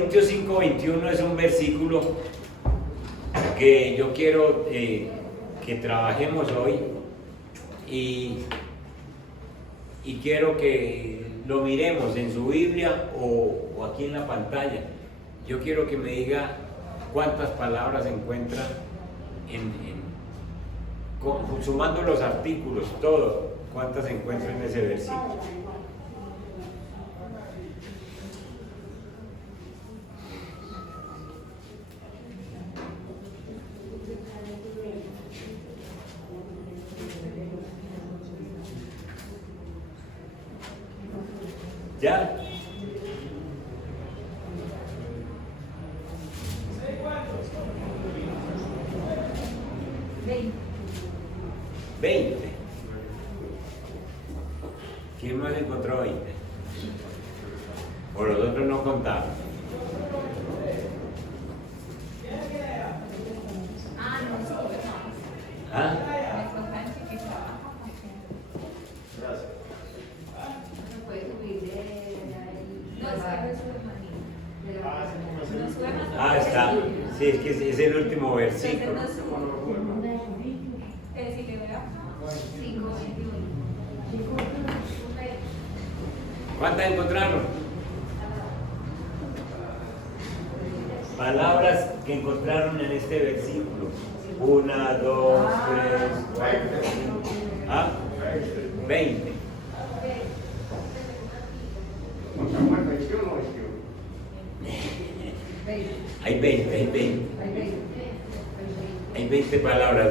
Corintios 5:21 es un versículo que yo quiero que trabajemos hoy y quiero que lo miremos en su Biblia o aquí en la pantalla. Yo quiero que me diga cuántas palabras encuentra sumando los artículos, todo, cuántas encuentra en ese versículo. ¿Ya? ¿20? ¿Quién más encontró 20? ¿O los otros no contaron? ¿Ah? Ah, está. Sí, es que es el último versículo. ¿Cuántas encontraron? Palabras que encontraron en este versículo. 1, 2, 3, 4, 5. ¿Ah? 20. Hay 20. Hay 20 palabras.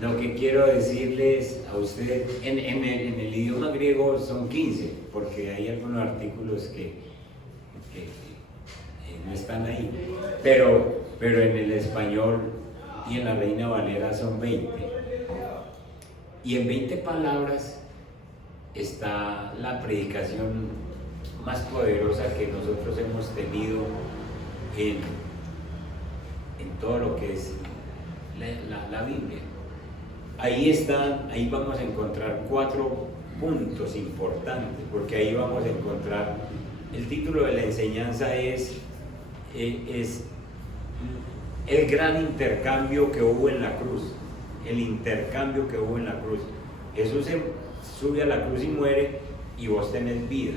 Lo que quiero decirles a ustedes, en el idioma griego son 15, porque hay algunos artículos que no están ahí, pero en el español y en la Reina Valera son 20. Y en 20 palabras está la predicación más poderosa que nosotros hemos tenido en todo lo que es la Biblia. Ahí vamos a encontrar 4 puntos importantes, porque ahí vamos a encontrar, el título de la enseñanza es el gran intercambio que hubo en la cruz, el intercambio que hubo en la cruz. Jesús sube a la cruz y muere, y vos tenés vida,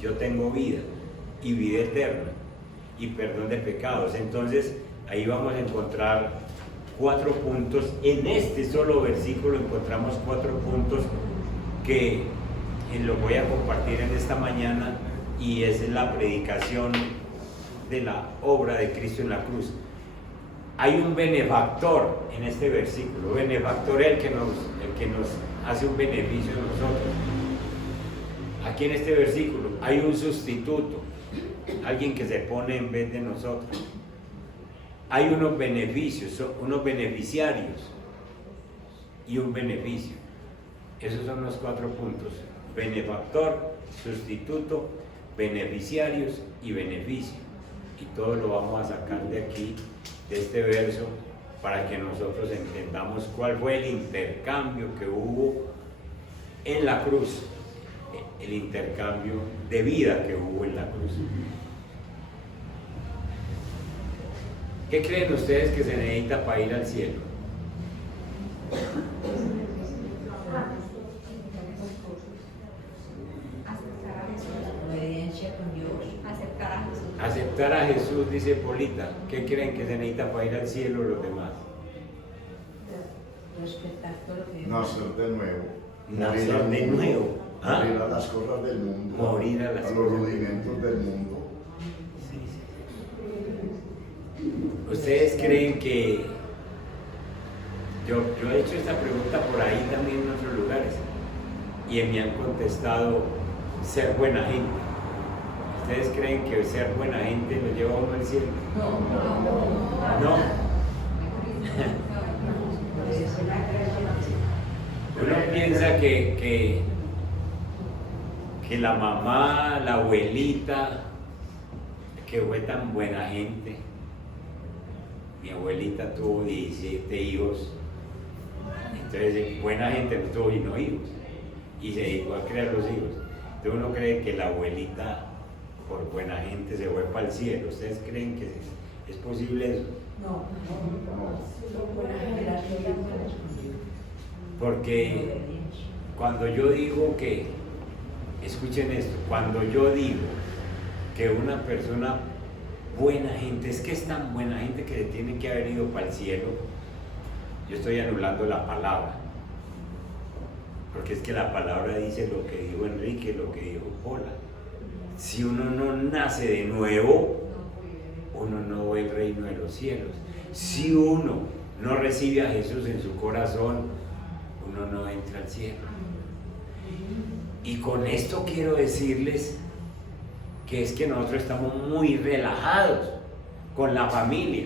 yo tengo vida, y vida eterna, y perdón de pecados. Entonces ahí vamos a encontrar 4 puntos. En este solo versículo encontramos 4 puntos que lo voy a compartir en esta mañana, y es la predicación de la obra de Cristo en la cruz. Hay un benefactor en este versículo. Benefactor es el que nos hace un beneficio a nosotros. Aquí en este versículo hay un sustituto, alguien que se pone en vez de nosotros. Hay unos beneficios, unos beneficiarios y un beneficio. Esos son los 4 puntos: benefactor, sustituto, beneficiarios y beneficio. Y todo lo vamos a sacar de aquí, de este verso, para que nosotros entendamos cuál fue el intercambio que hubo en la cruz, el intercambio de vida que hubo en la cruz. ¿Qué creen ustedes que se necesita para ir al cielo? Aceptar a Jesús, dice Polita. ¿Qué creen que se necesita para ir al cielo los demás? Nacer de nuevo. Nacer de nuevo. ¿Ah? Morir a las cosas del mundo. Morir a las los cosas rudimentos del mundo. ¿Ustedes creen que yo he hecho esta pregunta por ahí también en otros lugares, y me han contestado ser buena gente? ¿Ustedes creen que ser buena gente lo lleva a uno al cielo? No. Uno piensa que la mamá, la abuelita, que fue tan buena gente. Mi abuelita tuvo 17 hijos, entonces buena gente no tuvo hijos, y se dedicó a criar los hijos. Entonces uno cree que la abuelita por buena gente se fue para el cielo. ¿Ustedes creen que es posible eso? No. Buena generación. Porque cuando yo digo que, escuchen esto, cuando yo digo que una persona buena gente, es que es tan buena gente que se tiene que haber ido para el cielo, yo estoy anulando la palabra. Porque es que la palabra dice lo que dijo Enrique, lo que dijo Pola. Si uno no nace de nuevo, uno no ve el reino de los cielos. Si uno no recibe a Jesús en su corazón, uno no entra al cielo. Y con esto quiero decirles que es que nosotros estamos muy relajados con la familia.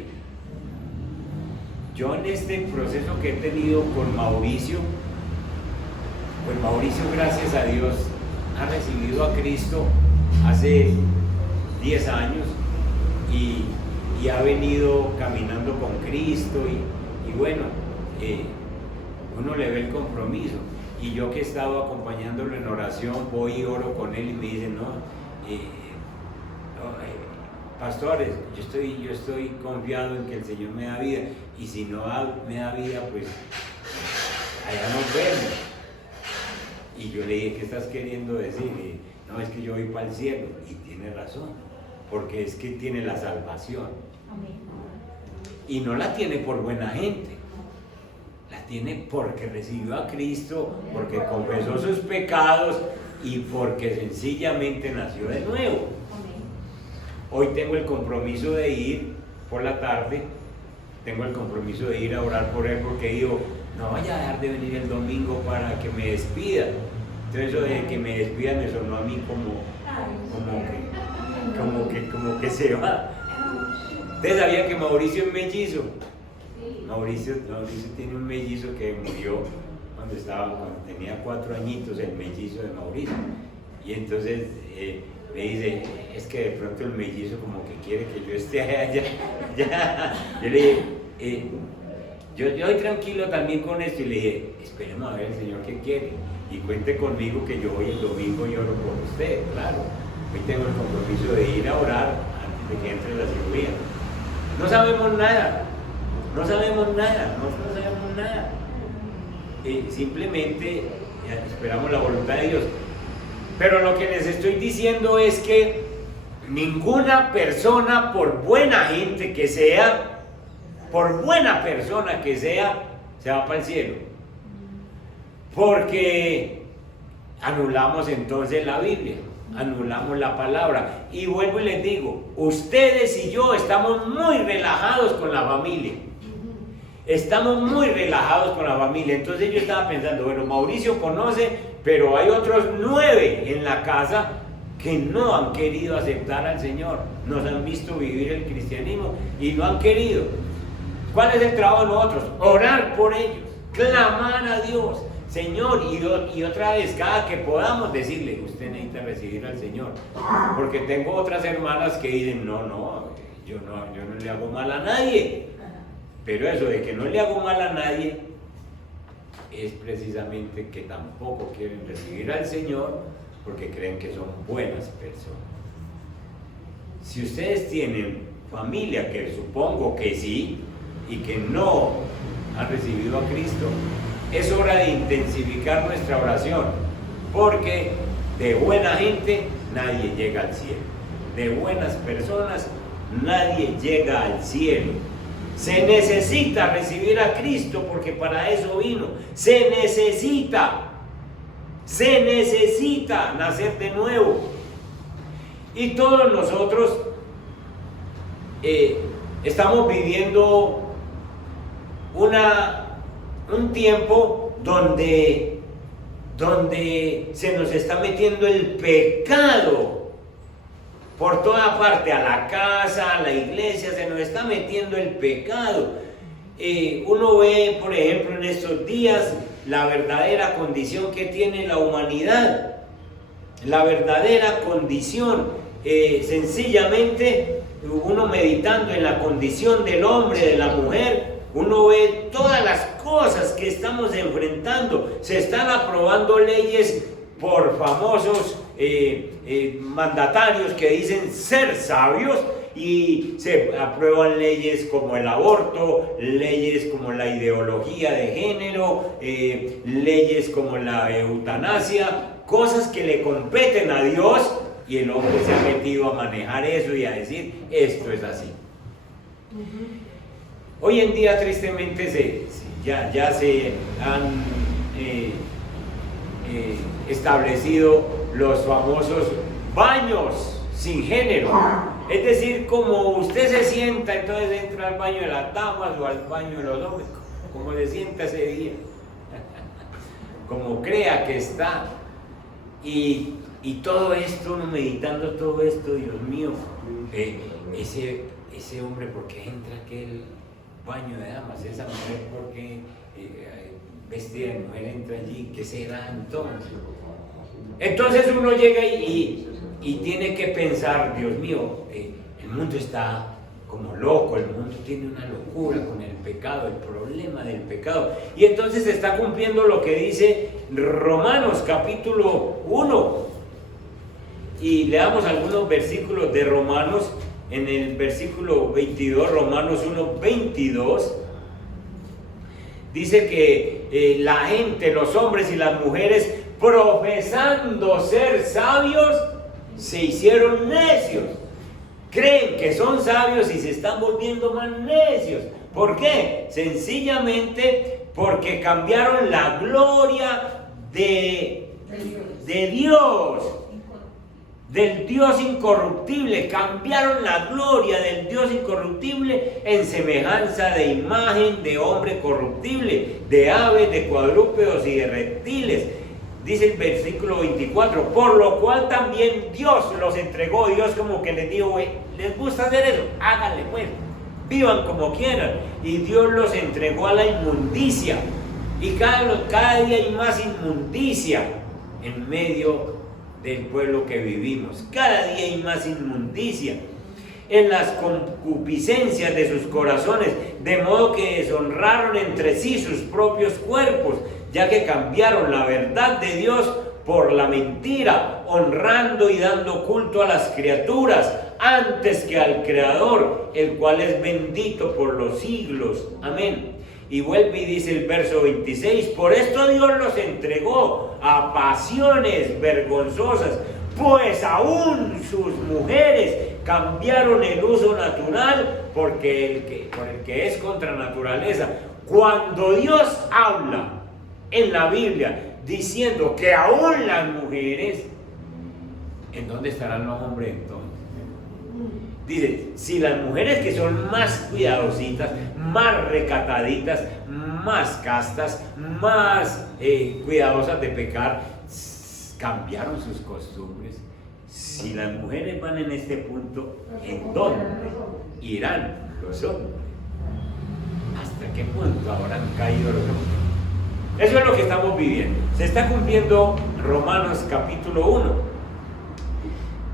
Yo en este proceso que he tenido con Mauricio, pues Mauricio, gracias a Dios, ha recibido a Cristo hace 10 años y ha venido caminando con Cristo y bueno, uno le ve el compromiso. Y yo que he estado acompañándolo en oración, voy y oro con él y me dice, pastores, yo estoy confiado en que el Señor me da vida, y si no me da vida, pues allá nos vemos. Y yo le dije, ¿qué estás queriendo decir? Y, no, es que yo voy para el cielo. Y tiene razón, porque es que tiene la salvación. Y no la tiene por buena gente, la tiene porque recibió a Cristo, porque confesó sus pecados y porque sencillamente nació de nuevo. Hoy tengo el compromiso de ir por la tarde, tengo el compromiso de ir a orar por él, porque digo, no vaya a dejar de venir el domingo para que me despida. Entonces eso de que me despida me sonó a mí como que se va. ¿Ustedes sabían que Mauricio es mellizo? Mauricio tiene un mellizo que murió cuando tenía 4 añitos, el mellizo de Mauricio. Y entonces me dice, es que de pronto el mellizo como que quiere que yo esté allá. Yo le dije, yo estoy tranquilo también con esto, y le dije, esperemos a ver el Señor qué quiere, y cuente conmigo que yo hoy el domingo lloro por usted, claro. Hoy tengo el compromiso de ir a orar antes de que entre la cirugía. No sabemos nada. Simplemente esperamos la voluntad de Dios. Pero lo que les estoy diciendo es que ninguna persona, por buena gente que sea, por buena persona que sea, se va para el cielo. Porque anulamos entonces la Biblia, anulamos la palabra. Y vuelvo y les digo, ustedes y yo estamos muy relajados con la familia. Estamos muy relajados con la familia. Entonces yo estaba pensando, bueno, Mauricio conoce, pero hay otros 9 en la casa que no han querido aceptar al Señor. Nos han visto vivir el cristianismo y no han querido. ¿Cuál es el trabajo de nosotros? Orar por ellos, clamar a Dios, Señor, y otra vez, cada que podamos decirle, usted necesita recibir al Señor. Porque tengo otras hermanas que dicen, yo no le hago mal a nadie. Pero eso de que no le hago mal a nadie es precisamente que tampoco quieren recibir al Señor porque creen que son buenas personas. Si ustedes tienen familia, que supongo que sí, y que no han recibido a Cristo, es hora de intensificar nuestra oración, porque de buena gente nadie llega al cielo, de buenas personas nadie llega al cielo. Se necesita recibir a Cristo porque para eso vino. Se necesita nacer de nuevo. Y todos nosotros estamos viviendo un tiempo donde se nos está metiendo el pecado por toda parte, a la casa, a la iglesia, se nos está metiendo el pecado. Uno ve, por ejemplo, en estos días la verdadera condición que tiene la humanidad. La verdadera condición, sencillamente, uno meditando en la condición del hombre, de la mujer, uno ve todas las cosas que estamos enfrentando. Se están aprobando leyes por famosos mandatarios que dicen ser sabios y se aprueban leyes como el aborto, leyes como la ideología de género, leyes como la eutanasia, cosas que le competen a Dios, y el hombre se ha metido a manejar eso y a decir esto es así. Hoy en día tristemente ya se han establecido los famosos baños sin género. Es decir, como usted se sienta, entonces entra al baño de las damas o al baño de los hombres, como se sienta ese día, como crea que está. Y todo esto, uno meditando todo esto, Dios mío, ese hombre, ¿por qué entra a aquel baño de damas? Esa mujer, ¿por qué vestida de mujer entra allí? ¿Qué será entonces? Entonces uno llega y tiene que pensar, Dios mío, el mundo está como loco, el mundo tiene una locura con el pecado, el problema del pecado. Y entonces se está cumpliendo lo que dice Romanos capítulo 1. Y leamos algunos versículos de Romanos. En el versículo 22, Romanos 1, 22, dice que la gente, los hombres y las mujeres, profesando ser sabios, se hicieron necios. Creen que son sabios y se están volviendo más necios. ¿Por qué? Sencillamente porque cambiaron la gloria de Dios, del Dios incorruptible. Cambiaron la gloria del Dios incorruptible en semejanza de imagen de hombre corruptible, de aves, de cuadrúpedos y de reptiles. Dice el versículo 24, por lo cual también Dios los entregó. Dios como que les dijo, ¿les gusta hacer eso? Háganle pues, vivan como quieran. Y Dios los entregó a la inmundicia. Y cada día hay más inmundicia en medio del pueblo que vivimos. Cada día hay más inmundicia en las concupiscencias de sus corazones, de modo que deshonraron entre sí sus propios cuerpos, ya que cambiaron la verdad de Dios por la mentira, honrando y dando culto a las criaturas antes que al Creador, el cual es bendito por los siglos. Amén. Y vuelve y dice el verso 26, por esto Dios los entregó a pasiones vergonzosas, pues aún sus mujeres cambiaron el uso natural por el que es contra naturaleza. Cuando Dios habla en la Biblia diciendo que aún las mujeres, ¿en dónde estarán los hombres entonces? Dice, si las mujeres que son más cuidadositas, más recataditas, más castas, más cuidadosas de pecar, cambiaron sus costumbres. Si las mujeres van en este punto, ¿en dónde irán los hombres? ¿Hasta qué punto habrán caído los hombres? Eso es lo que estamos viviendo. Se está cumpliendo Romanos capítulo 1.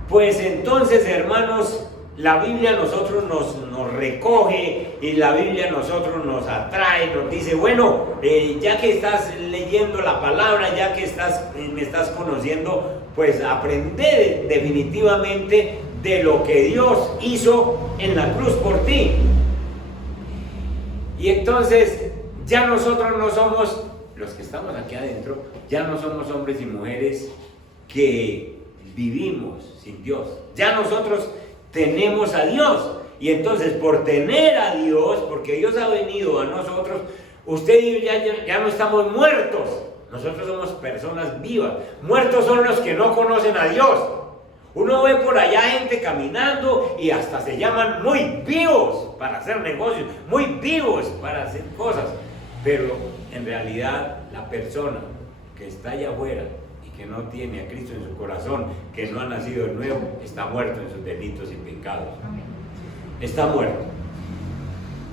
Pues entonces, hermanos, la Biblia a nosotros nos recoge y la Biblia a nosotros nos atrae, nos dice, bueno, ya que estás leyendo la palabra, ya que me estás conociendo, pues aprende definitivamente de lo que Dios hizo en la cruz por ti. Y entonces ya nosotros no somos, los que estamos aquí adentro, ya no somos hombres y mujeres que vivimos sin Dios. Ya nosotros tenemos a Dios, y entonces por tener a Dios, porque Dios ha venido a nosotros, usted y yo ya no estamos muertos, nosotros somos personas vivas. Muertos son los que no conocen a Dios. Uno ve por allá gente caminando y hasta se llaman muy vivos para hacer negocios, muy vivos para hacer cosas, pero en realidad la persona que está allá afuera que no tiene a Cristo en su corazón, que no ha nacido de nuevo, está muerto en sus delitos y pecados. Está muerto.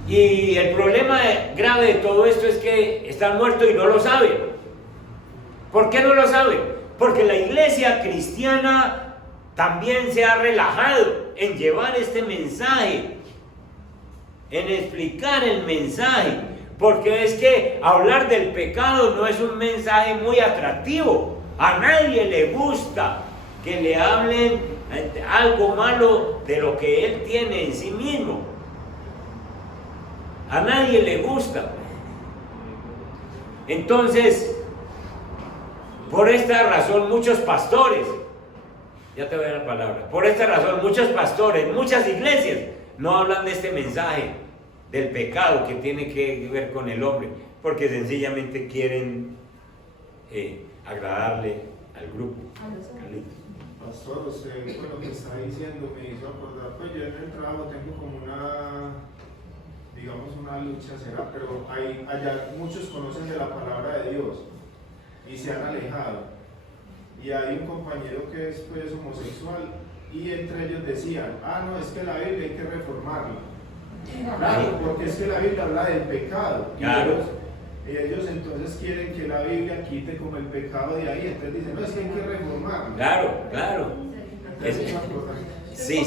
Y el problema grave de todo esto es que está muerto y no lo sabe. ¿Por qué no lo sabe? Porque la iglesia cristiana también se ha relajado en llevar este mensaje, en explicar el mensaje, porque es que hablar del pecado no es un mensaje muy atractivo. A nadie le gusta que le hablen algo malo de lo que él tiene en sí mismo. A nadie le gusta. Entonces, por esta razón muchos pastores, ya te voy a dar la palabra, por esta razón muchos pastores, muchas iglesias no hablan de este mensaje del pecado que tiene que ver con el hombre, porque sencillamente quieren agradarle al grupo. Carlitos. Pastor, usted con lo que está diciendo me hizo acordar, pues yo en el trabajo tengo como digamos una lucha, será, pero allá muchos conocen de la palabra de Dios y se han alejado. Y hay un compañero que es pues homosexual y entre ellos decían, no, es que la Biblia hay que reformarla. Claro, porque es que la Biblia habla del pecado. Claro. Y ellos entonces quieren que la Biblia quite como el pecado de ahí, entonces dicen, no, es que hay que reformarla. Claro. Sí.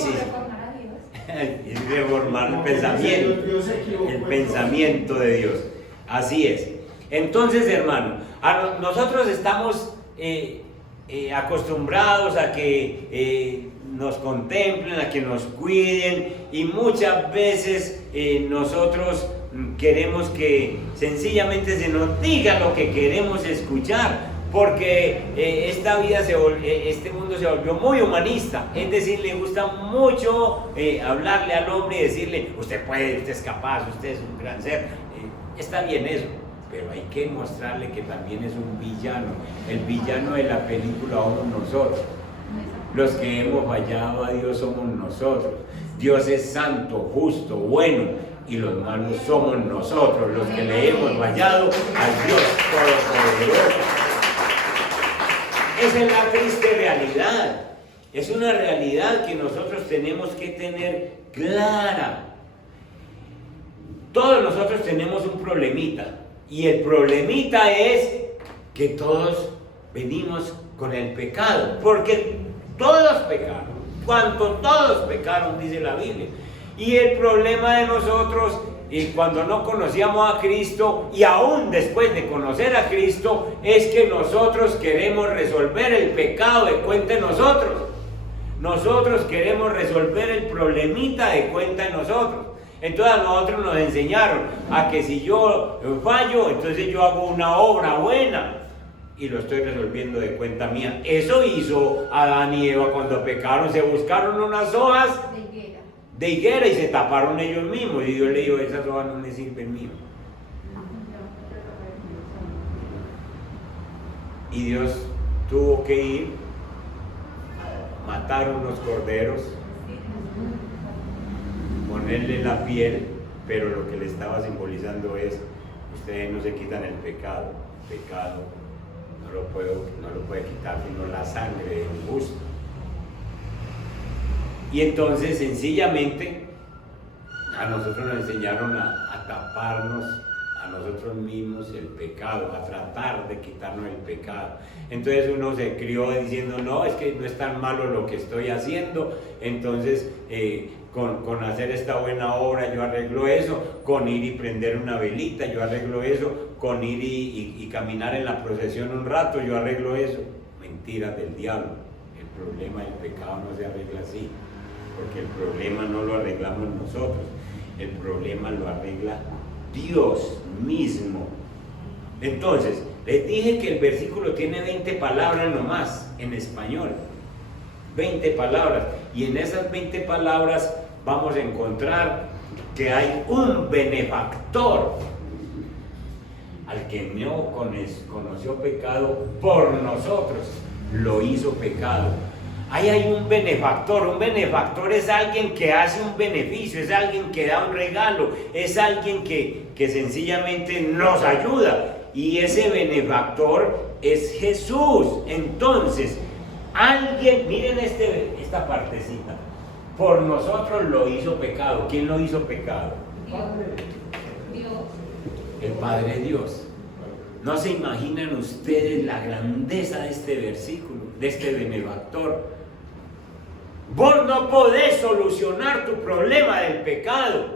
Y reformar el pensamiento de Dios. Así es. Entonces, hermano, nosotros estamos acostumbrados a que nos contemplen, a que nos cuiden, y muchas veces nosotros queremos que sencillamente se nos diga lo que queremos escuchar, porque este mundo se volvió muy humanista, es decir, le gusta mucho hablarle al hombre y decirle, usted puede, usted es capaz, usted es un gran ser. Está bien eso, pero hay que mostrarle que también es un villano. El villano de la película somos nosotros. Los que hemos fallado a Dios somos nosotros. Dios es santo, justo, bueno, y los malos somos nosotros, los que le hemos fallado al Dios Todopoderoso. Esa es la triste realidad. Es una realidad que nosotros tenemos que tener clara. Todos nosotros tenemos un problemita, y el problemita es que todos venimos con el pecado, porque todos pecaron. Cuanto todos pecaron, dice la Biblia. Y el problema de nosotros, cuando no conocíamos a Cristo, y aún después de conocer a Cristo, es que nosotros queremos resolver el pecado de cuenta de nosotros. Nosotros queremos resolver el problemita de cuenta de nosotros. Entonces a nosotros nos enseñaron a que si yo fallo, entonces yo hago una obra buena y lo estoy resolviendo de cuenta mía. Eso hizo Adán y Eva cuando pecaron. Se buscaron unas hojas de higuera y se taparon ellos mismos, y Dios le dijo, esas hojas no me sirven mío. Y Dios tuvo que ir, matar unos corderos, ponerle la piel, pero lo que le estaba simbolizando es, ustedes no se quitan el pecado no lo puede quitar sino la sangre de un justo. Y entonces sencillamente a nosotros nos enseñaron a taparnos a nosotros mismos el pecado, a tratar de quitarnos el pecado. Entonces uno se crió diciendo, no, es que no es tan malo lo que estoy haciendo, entonces con hacer esta buena obra yo arreglo eso, con ir y prender una velita yo arreglo eso, con ir y caminar en la procesión un rato yo arreglo eso. Mentiras del diablo. El problema del pecado no se arregla así, porque el problema no lo arreglamos nosotros, el problema lo arregla Dios mismo. Entonces, les dije que el versículo tiene 20 palabras nomás en español, 20 palabras, y en esas 20 palabras vamos a encontrar que hay un benefactor al que no conoció pecado por nosotros, lo hizo pecado. Ahí hay un benefactor es alguien que hace un beneficio, es alguien que da un regalo, es alguien que sencillamente nos ayuda, y ese benefactor es Jesús. Entonces, alguien, miren esta partecita, por nosotros lo hizo pecado. ¿Quién lo hizo pecado? Dios. El Padre Dios. ¿No se imaginan ustedes la grandeza de este versículo, de este benefactor? Vos no podés solucionar tu problema del pecado.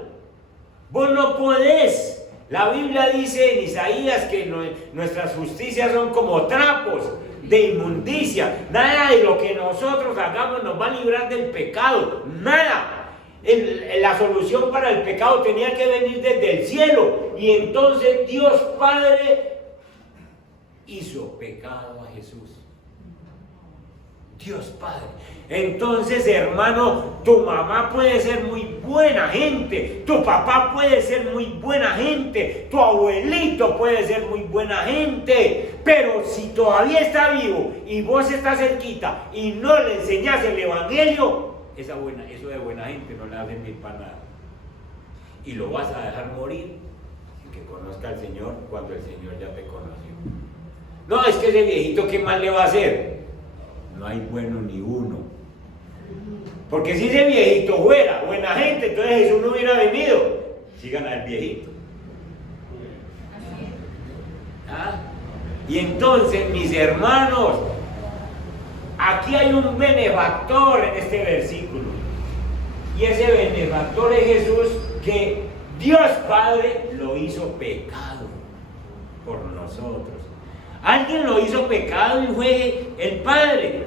Vos no podés. La Biblia dice en Isaías que nuestras justicias son como trapos. de inmundicia, nada de lo que nosotros hagamos nos va a librar del pecado, nada. La solución para el pecado tenía que venir desde el cielo, y entonces Dios Padre hizo pecado a Jesús. Dios Padre. Entonces, hermano, tu mamá puede ser muy buena gente, tu papá puede ser muy buena gente, tu abuelito puede ser muy buena gente, pero si todavía está vivo y vos estás cerquita y no le enseñás el evangelio, eso de buena gente no le va a servir para nada. Y lo vas a dejar morir sin que conozca al Señor cuando el Señor ya te conoció. No, es que ese viejito, ¿qué más le va a hacer? No hay bueno ni uno. Porque si ese viejito fuera buena gente, entonces Jesús no hubiera venido. Sigan al viejito. ¿Ah? Y entonces, mis hermanos, aquí hay un benefactor en este versículo. Y ese benefactor es Jesús, que Dios Padre lo hizo pecado por nosotros. Alguien lo hizo pecado y fue el Padre.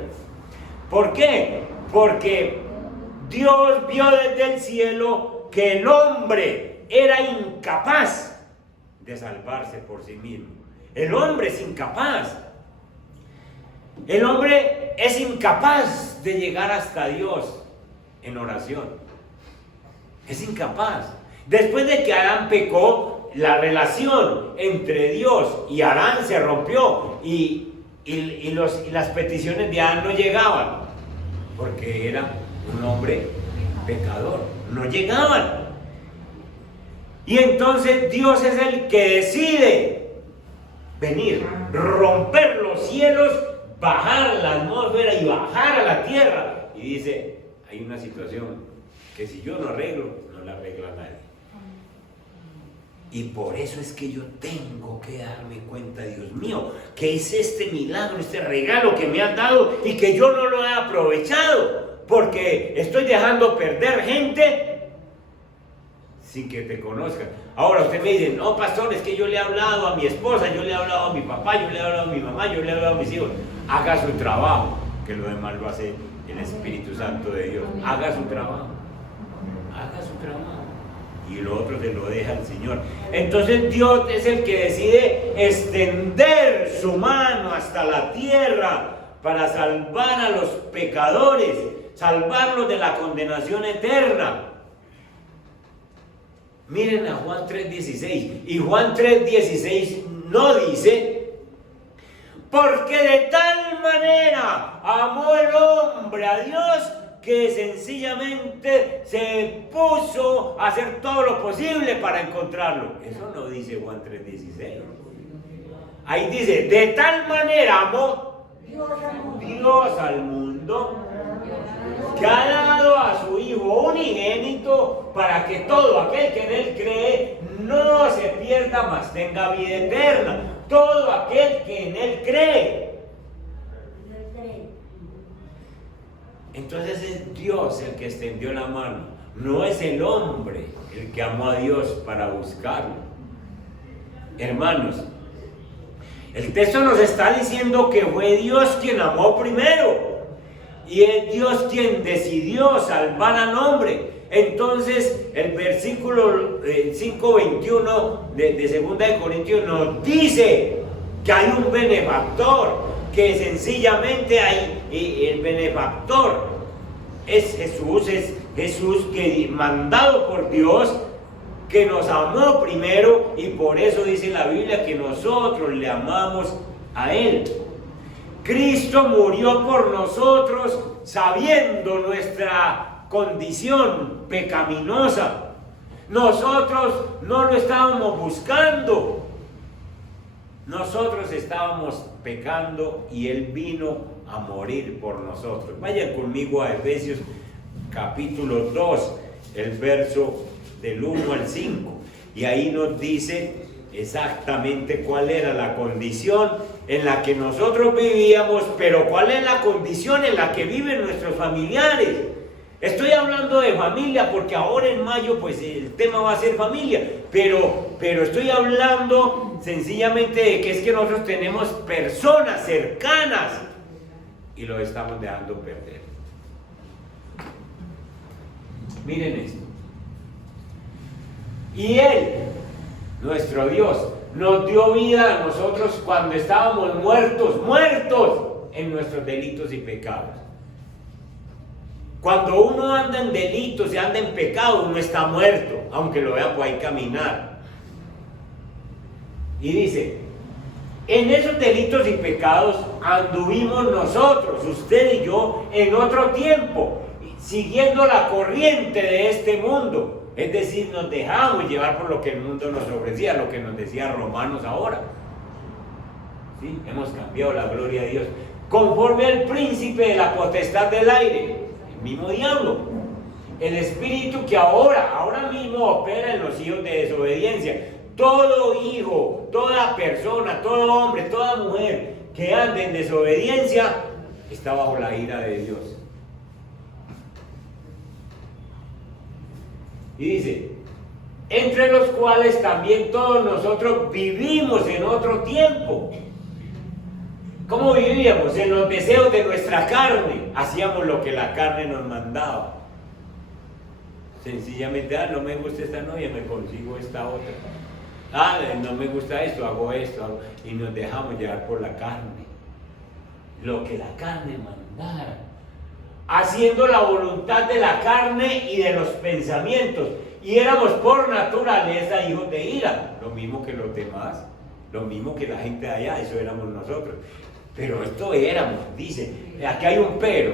¿Por qué? Porque Dios vio desde el cielo que el hombre era incapaz de salvarse por sí mismo. El hombre es incapaz. El hombre es incapaz de llegar hasta Dios en oración. Es incapaz. Después de que Adán pecó, la relación entre Dios y Adán se rompió y las peticiones de Adán no llegaban, porque era un hombre pecador, no llegaban. Y entonces Dios es el que decide venir, romper los cielos, bajar la atmósfera y bajar a la tierra. Y dice, hay una situación que si yo no arreglo, no la arregla nadie. Y por eso es que yo tengo que darme cuenta, Dios mío, que es este milagro, este regalo que me han dado y que yo no lo he aprovechado, porque estoy dejando perder gente sin que te conozcan. Ahora usted me dice, no, pastor, es que yo le he hablado a mi esposa, yo le he hablado a mi papá, yo le he hablado a mi mamá, yo le he hablado a mis hijos. Haga su trabajo, que lo demás lo hace el Espíritu Santo de Dios. Haga su trabajo, haga su trabajo. Y lo otro se lo deja el Señor. Entonces Dios es el que decide extender su mano hasta la tierra para salvar a los pecadores, salvarlos de la condenación eterna. Miren a Juan 3:16. Y Juan 3:16 no dice, porque de tal manera amó el hombre a Dios, que sencillamente se puso a hacer todo lo posible para encontrarlo. Eso no dice Juan 3:16. Ahí dice, de tal manera amó Dios al mundo, que ha dado a su Hijo unigénito, para que todo aquel que en Él cree no se pierda, mas tenga vida eterna. Todo aquel que en Él cree. Entonces es Dios el que extendió la mano, no es el hombre el que amó a Dios para buscarlo. Hermanos, el texto nos está diciendo que fue Dios quien amó primero, y es Dios quien decidió salvar al hombre. Entonces el versículo 5:21 de 2 de Corintios nos dice que hay un benefactor, que sencillamente hay el benefactor es Jesús que mandado por Dios, que nos amó primero, y por eso dice la Biblia que nosotros le amamos a Él. Cristo murió por nosotros sabiendo nuestra condición pecaminosa. Nosotros no lo estábamos buscando. Nosotros estábamos pecando y Él vino a morir por nosotros. Vayan conmigo a Efesios capítulo 2, el verso del 1 al 5. Y ahí nos dice exactamente cuál era la condición en la que nosotros vivíamos, pero cuál es la condición en la que viven nuestros familiares. Estoy hablando de familia porque ahora en mayo pues el tema va a ser familia, pero estoy hablando sencillamente de que es que nosotros tenemos personas cercanas y lo estamos dejando perder. Miren esto. Y Él, nuestro Dios, nos dio vida a nosotros cuando estábamos muertos en nuestros delitos y pecados. Cuando uno anda en delitos y anda en pecado, uno está muerto, aunque lo vea por ahí caminar. Y dice, en esos delitos y pecados anduvimos nosotros, usted y yo, en otro tiempo, siguiendo la corriente de este mundo. Es decir, nos dejamos llevar por lo que el mundo nos ofrecía, lo que nos decía Romanos ahora. ¿Sí? Hemos cambiado, la gloria a Dios. Conforme al príncipe de la potestad del aire, el mismo diablo, el espíritu que ahora mismo opera en los hijos de desobediencia. Todo hijo, toda persona, todo hombre, toda mujer que ande en desobediencia está bajo la ira de Dios. Y dice, entre los cuales también todos nosotros vivimos en otro tiempo. ¿Cómo vivíamos? En los deseos de nuestra carne. Hacíamos lo que la carne nos mandaba. Sencillamente, no me gusta esta novia, me consigo esta otra. No me gusta esto, hago esto. Y nos dejamos llevar por la carne. Lo que la carne mandara. Haciendo la voluntad de la carne y de los pensamientos. Y éramos por naturaleza hijos de ira. Lo mismo que los demás. Lo mismo que la gente de allá. Eso éramos nosotros. Pero esto éramos, dice, aquí hay un pero.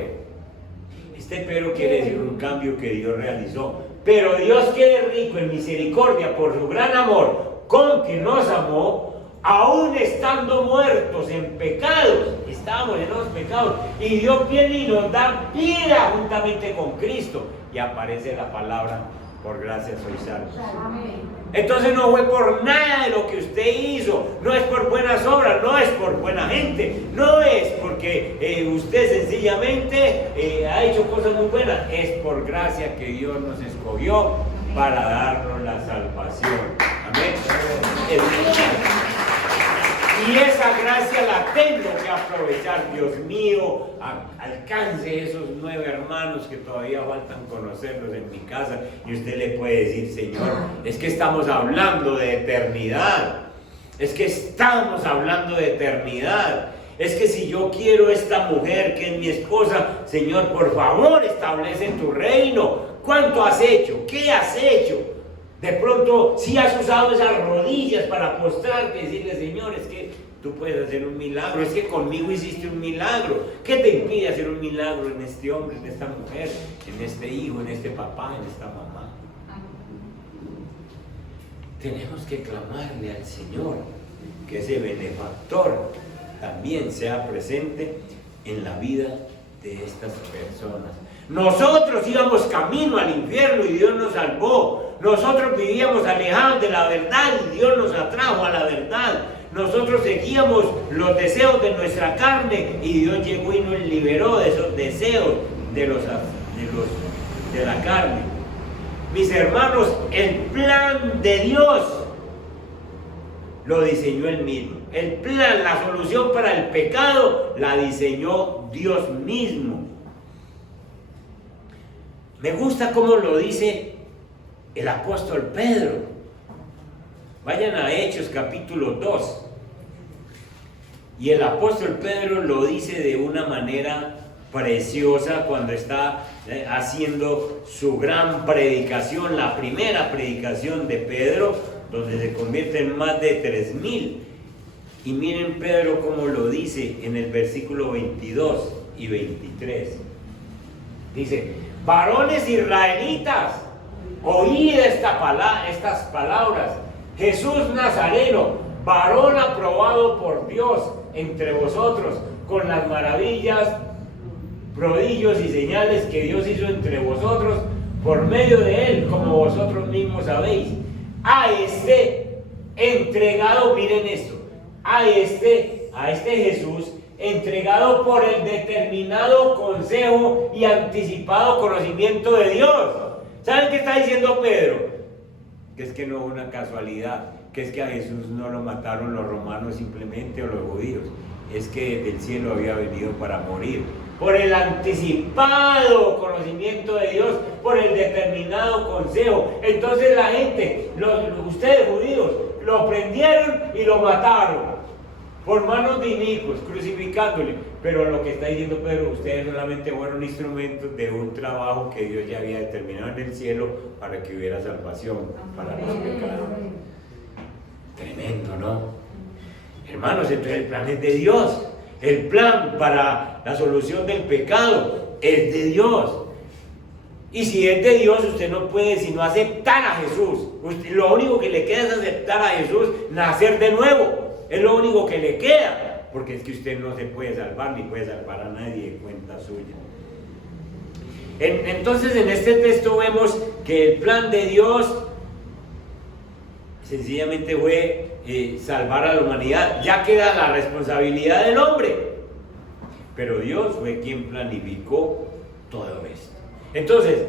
Este pero quiere decir un cambio que Dios realizó. Pero Dios, que es rico en misericordia por su gran amor con que nos amó, aún estando muertos en pecados, estábamos en los pecados, y Dios viene y nos da vida juntamente con Cristo. Y aparece la palabra, por gracia soy salvo. Entonces no fue por nada de lo que usted hizo, no es por buenas obras, no es por buena gente, no es porque usted sencillamente ha hecho cosas muy buenas, es por gracia que Dios nos escogió para darnos la salvación. Amén. Y esa gracia la tengo que aprovechar. Dios mío, alcance esos 9 hermanos que todavía faltan conocerlos en mi casa. Y usted le puede decir, Señor, es que estamos hablando de eternidad. Es que estamos hablando de eternidad. Es que si yo quiero esta mujer que es mi esposa, Señor, por favor, establece tu reino. ¿Cuánto has hecho? ¿Qué has hecho? De pronto, si has usado esas rodillas para postrarte y decirle, Señor, es que tú puedes hacer un milagro, es que conmigo hiciste un milagro. ¿Qué te impide hacer un milagro en este hombre, en esta mujer, en este hijo, en este papá, en esta mamá? Tenemos que clamarle al Señor que ese benefactor también sea presente en la vida de estas personas. Nosotros íbamos camino al infierno y Dios nos salvó. Nosotros vivíamos alejados de la verdad y Dios nos atrajo a la verdad. Nosotros seguíamos los deseos de nuestra carne y Dios llegó y nos liberó de esos deseos de la carne. Mis hermanos, el plan de Dios lo diseñó Él mismo. El plan, la solución para el pecado la diseñó Dios mismo. Me gusta cómo lo dice el apóstol Pedro. Vayan a Hechos capítulo 2. Y el apóstol Pedro lo dice de una manera preciosa cuando está haciendo su gran predicación, la primera predicación de Pedro, donde se convierten más de 3,000. Y miren Pedro cómo lo dice en el versículo 22 y 23. Dice: varones israelitas, oíd estas palabras. Jesús Nazareno, varón aprobado por Dios entre vosotros, con las maravillas, prodigios y señales que Dios hizo entre vosotros por medio de él, como vosotros mismos sabéis. A este entregado, miren esto, a este Jesús entregado por el determinado consejo y anticipado conocimiento de Dios. ¿Saben qué está diciendo Pedro? Que es que no hubo una casualidad, que es que a Jesús no lo mataron los romanos simplemente o los judíos, es que desde el cielo había venido para morir, por el anticipado conocimiento de Dios, por el determinado consejo. Entonces la gente, ustedes judíos, lo prendieron y lo mataron por manos de inicuos, crucificándole. Pero lo que está diciendo Pedro, ustedes solamente fueron instrumentos de un trabajo que Dios ya había determinado en el cielo para que hubiera salvación para los pecadores. Tremendo, ¿no? Hermanos, entonces el plan es de Dios. El plan para la solución del pecado es de Dios. Y si es de Dios, usted no puede sino aceptar a Jesús. Lo único que le queda es aceptar a Jesús, nacer de nuevo. Es lo único que le queda. Porque es que usted no se puede salvar ni puede salvar a nadie de cuenta suya. Entonces en este texto vemos que el plan de Dios sencillamente fue salvar a la humanidad. Ya queda la responsabilidad del hombre, pero Dios fue quien planificó todo esto. Entonces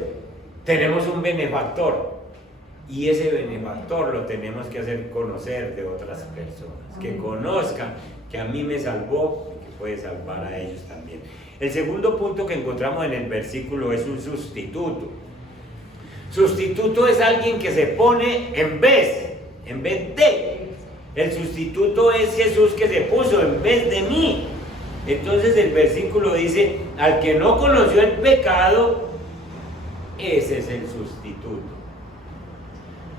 tenemos un benefactor y ese benefactor lo tenemos que hacer conocer de otras personas, que conozcan que a mí me salvó y que puede salvar a ellos también. El segundo punto que encontramos en el versículo es un sustituto. Sustituto es alguien que se pone en vez de. El sustituto es Jesús que se puso en vez de mí. Entonces el versículo dice, al que no conoció el pecado, ese es el sustituto.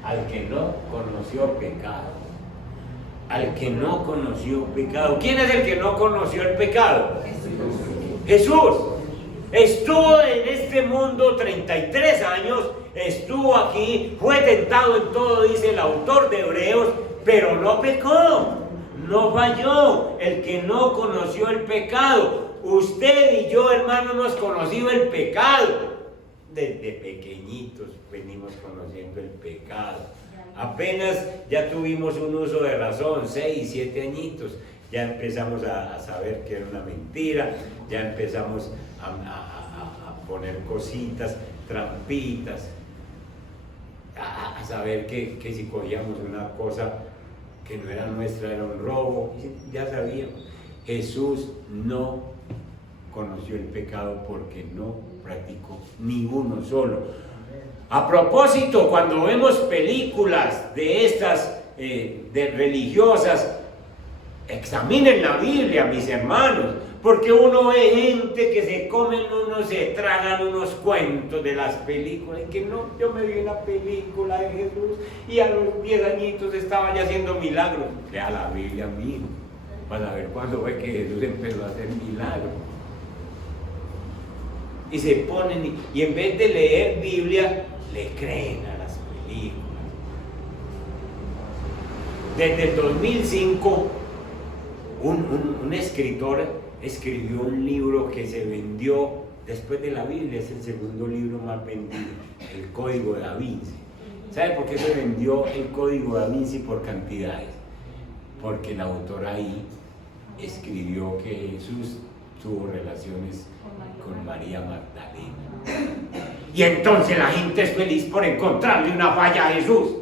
Al que no conoció pecado. Al que no conoció pecado. ¿Quién es el que no conoció el pecado? Jesús. Estuvo en este mundo 33 años, estuvo aquí, fue tentado en todo, dice el autor de Hebreos, pero no pecó, no falló. El que no conoció el pecado. Usted y yo, hermano, hemos conocido el pecado. Desde pequeñitos venimos conociendo el pecado. Apenas ya tuvimos un uso de razón, 6, 7 añitos, ya empezamos a saber que era una mentira, ya empezamos a poner cositas, trampitas, a saber que si cogíamos una cosa que no era nuestra, era un robo, ya sabíamos. Jesús no conoció el pecado porque no practicó ni uno solo. A propósito, cuando vemos películas de estas de religiosas, examinen la Biblia, mis hermanos, porque uno ve gente que se tragan unos cuentos de las películas, y que no, yo me vi una película de Jesús y a los 10 añitos estaba ya haciendo milagros. Lea la Biblia mismo, para ver cuándo fue que Jesús empezó a hacer milagros. Y se ponen, y en vez de leer Biblia, le creen a las películas. Desde el 2005, un escritor escribió un libro que se vendió después de la Biblia, es el segundo libro más vendido, el Código Da Vinci. ¿Sabe por qué se vendió el Código Da Vinci por cantidades? Porque el autor ahí escribió que Jesús tuvo relaciones con María Magdalena. Y entonces la gente es feliz por encontrarle una falla a Jesús.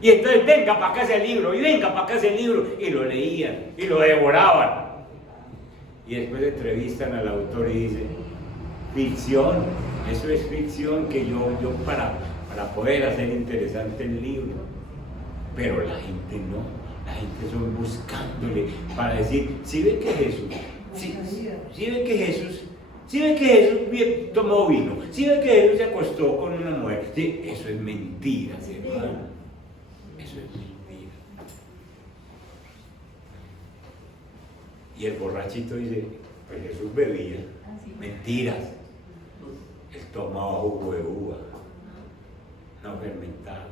Y entonces venga para acá ese libro, y venga para acá ese libro, y lo leían, y lo devoraban. Y después entrevistan al autor y dice, ficción, eso es ficción, que yo para poder hacer interesante el libro. Pero la gente no, la gente son buscándole para decir, ¿sí ve que Jesús? ¿Sí ve que Jesús? ¿Sí ve que Jesús tomó vino? ¿Sí ve que Jesús se acostó con una mujer? Sí, eso es mentira, hermano. Eso es mentira. Y el borrachito dice, pues Jesús bebía. Mentiras. Él tomaba jugo de uva, no fermentado.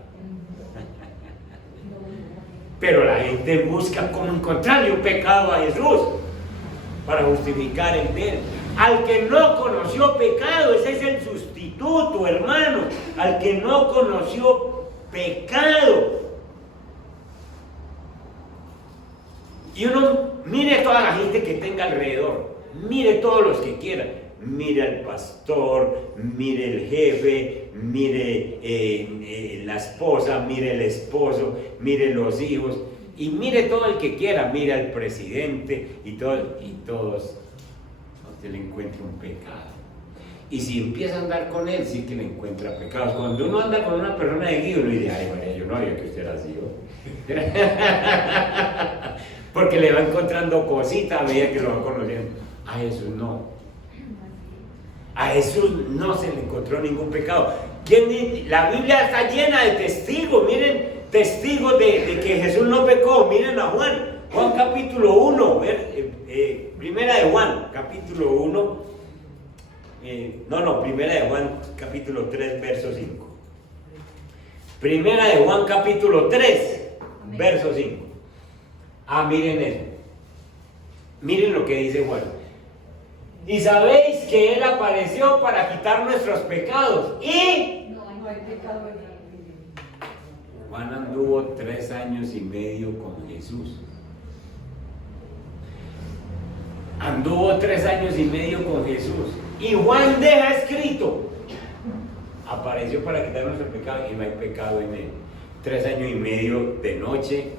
Pero la gente busca cómo encontrarle un pecado a Jesús para justificar el de él. Al que no conoció pecado, ese es el sustituto, hermano. Al que no conoció pecado. Y uno mire toda la gente que tenga alrededor, mire todos los que quieran, mire al pastor, mire el jefe, mire la esposa, mire el esposo, mire los hijos, y mire todo el que quiera, mire al presidente y todos, usted le encuentra un pecado. Y si empieza a andar con él, sí que le encuentra pecados. Cuando uno anda con una persona de guía, uno dice, ay, María, yo no sabía que usted era así. Porque le va encontrando cositas a medida que lo va conociendo. A Jesús no. A Jesús no se le encontró ningún pecado. La Biblia está llena de testigos. Miren, testigos de que Jesús no pecó. Miren a Juan. Juan capítulo 1. Primera de Juan, capítulo 1. Primera de Juan capítulo 3, verso 5. Primera de Juan capítulo 3, verso 5. Miren eso. Miren lo que dice Juan. Y sabéis que Él apareció para quitar nuestros pecados. Y No hay pecado en él. Juan anduvo 3 años y medio con Jesús. Anduvo 3 años y medio con Jesús. Y Juan deja escrito: apareció para quitar nuestro pecado y no hay pecado en él. 3 años y medio de noche,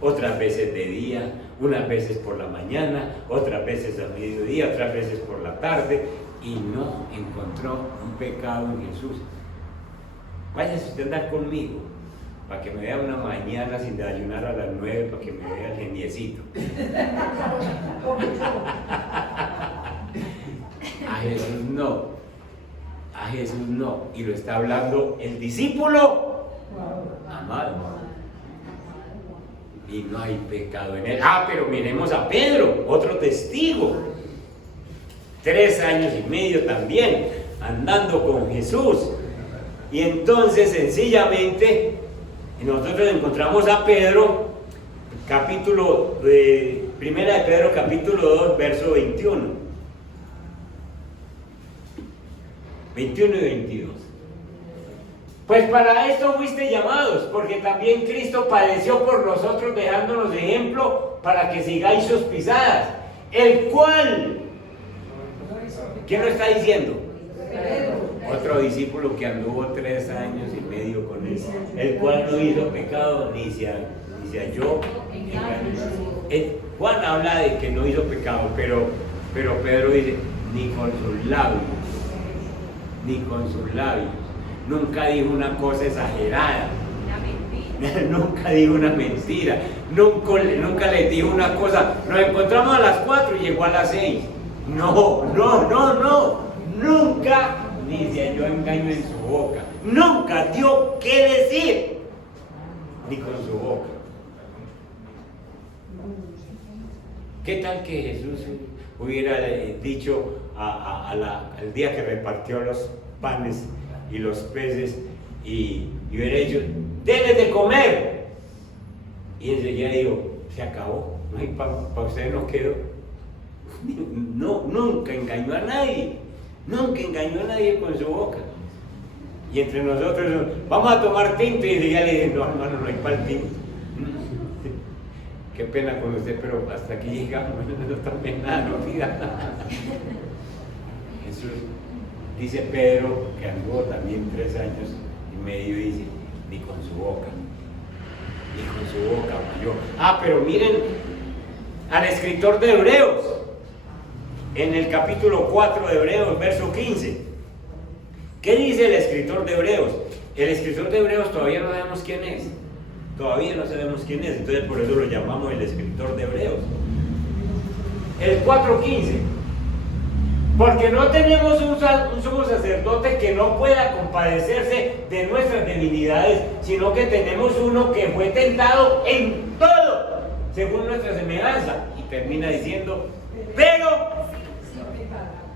otras veces de día, unas veces por la mañana, otras veces a mediodía, otras veces por la tarde, y no encontró un pecado en Jesús. Váyase usted a andar conmigo, para que me vea una mañana sin desayunar a las 9, para que me vea el geniecito. A Jesús no, a Jesús no, y lo está hablando el discípulo amado, y no hay pecado en él. Pero miremos a Pedro, otro testigo, 3 años y medio también, andando con Jesús, y entonces sencillamente nosotros encontramos a Pedro, primera de Pedro capítulo 2, verso 21 y 22. Pues para esto fuiste llamados, porque también Cristo padeció por nosotros, dejándonos ejemplo para que sigáis sus pisadas, el cual, ¿quién lo está diciendo? Otro discípulo que anduvo 3 años y medio con él, el cual no hizo pecado ni se halló engaño. Juan habla de que no hizo pecado, pero Pedro dice, ni con sus labios, nunca dijo una cosa exagerada, nunca dijo una mentira, nunca le dijo una cosa, nos encontramos a las 4 y llegó a las 6, no, nunca, ni se halló engaño en su boca, nunca dio qué decir, ni con su boca. ¿Qué tal que Jesús hubiera dicho al día que repartió los panes y los peces y hubiera dicho, denles de comer? Y enseguida dijo, se acabó, no hay para ustedes, no quedó. No, nunca engañó a nadie con su boca. Y entre nosotros, vamos a tomar tinto, y enseguida le dije, no hermano, no hay para el tinto. Qué pena con usted, pero hasta aquí llegamos, no también nada, no pida nada. Jesús, dice Pedro, que anduvo también 3 años y medio, dice, ni con su boca falló. Pero miren al escritor de Hebreos, en el capítulo 4 de Hebreos, verso 15. ¿Qué dice el escritor de Hebreos? El escritor de Hebreos todavía no sabemos quién es. Entonces por eso lo llamamos el escritor de Hebreos. El 4:15. Porque no tenemos un sumo sacerdote que no pueda compadecerse de nuestras debilidades, sino que tenemos uno que fue tentado en todo, según nuestra semejanza. Y termina diciendo, pero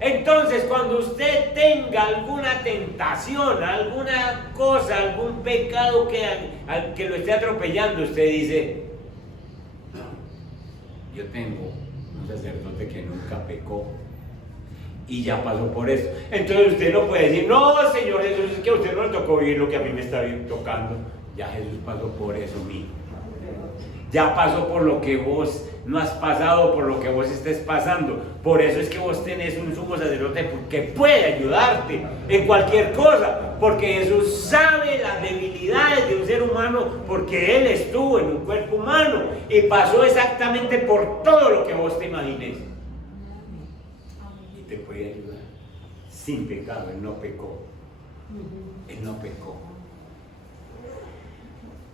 entonces cuando usted tenga alguna tentación, alguna cosa, algún pecado que lo esté atropellando, usted dice, yo tengo un sacerdote que nunca pecó y ya pasó por esto. Entonces usted no puede decir, no, Señor Jesús, es que a usted no le tocó vivir lo que a mí me está tocando. Ya Jesús pasó por eso mismo. Ya pasó por lo que vos no has pasado, por lo que vos estés pasando. Por eso es que vos tenés un sumo sacerdote que puede ayudarte en cualquier cosa. Porque Jesús sabe las debilidades de un ser humano, porque Él estuvo en un cuerpo humano y pasó exactamente por todo lo que vos te imagines. Y te puede ayudar. Sin pecado, Él no pecó. Él no pecó.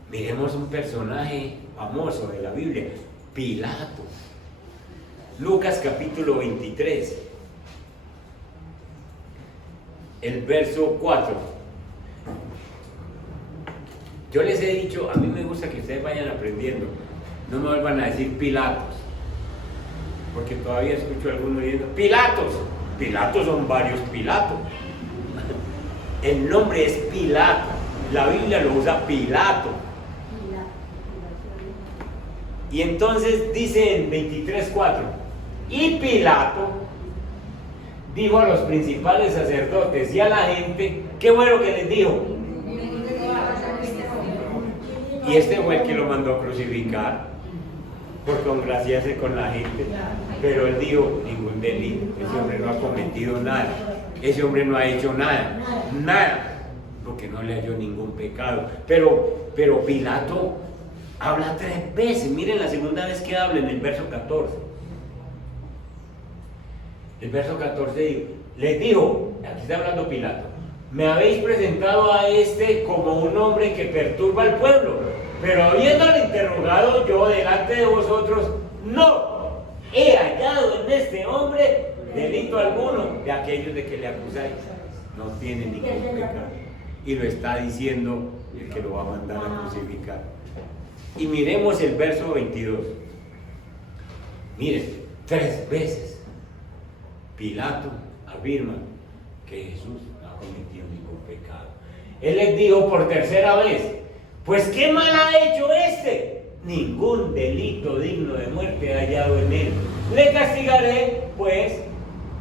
Miremos un personaje famoso de la Biblia, Pilato. Lucas capítulo 23, el verso 4. Yo les he dicho, a mí me gusta que ustedes vayan aprendiendo, no me vuelvan a decir Pilatos, porque todavía escucho a algunos diciendo Pilatos. Pilatos son varios Pilatos. El nombre es Pilato, la Biblia lo usa Pilato. Y entonces dice en 23:4, y Pilato dijo a los principales sacerdotes y a la gente, ¿qué bueno que les dijo? Y este fue el que lo mandó a crucificar por congraciarse con la gente. Pero él dijo, ningún delito, ese hombre no ha cometido nada, ese hombre no ha hecho nada, porque no le halló ningún pecado. Pero Pilato habla 3 veces. Miren la segunda vez que habla en el verso 14. El verso 14 les dijo, aquí está hablando Pilato, me habéis presentado a este como un hombre que perturba al pueblo, pero habiéndole interrogado yo delante de vosotros, no he hallado en este hombre delito alguno de aquellos de que le acusáis. No tiene ningún pecado. Y lo está diciendo el que lo va a mandar a crucificar. Y miremos el verso 22. Miren, 3 veces Pilato afirma que Jesús no ha cometido ningún pecado. Él les dijo por 3ª vez, pues ¿qué mal ha hecho este? Ningún delito digno de muerte ha hallado en él. Le castigaré, pues,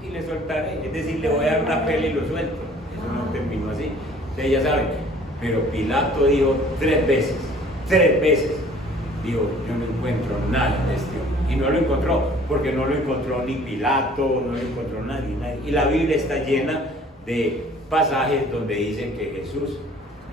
y le soltaré. Es decir, le voy a dar una pela y lo suelto. Eso no terminó así. Ustedes ya saben. Pero Pilato dijo 3 veces. 3 veces. Dijo, yo no encuentro nada en este hombre. Y no lo encontró, porque no lo encontró ni Pilato, no lo encontró nadie. Y la Biblia está llena de pasajes donde dicen que Jesús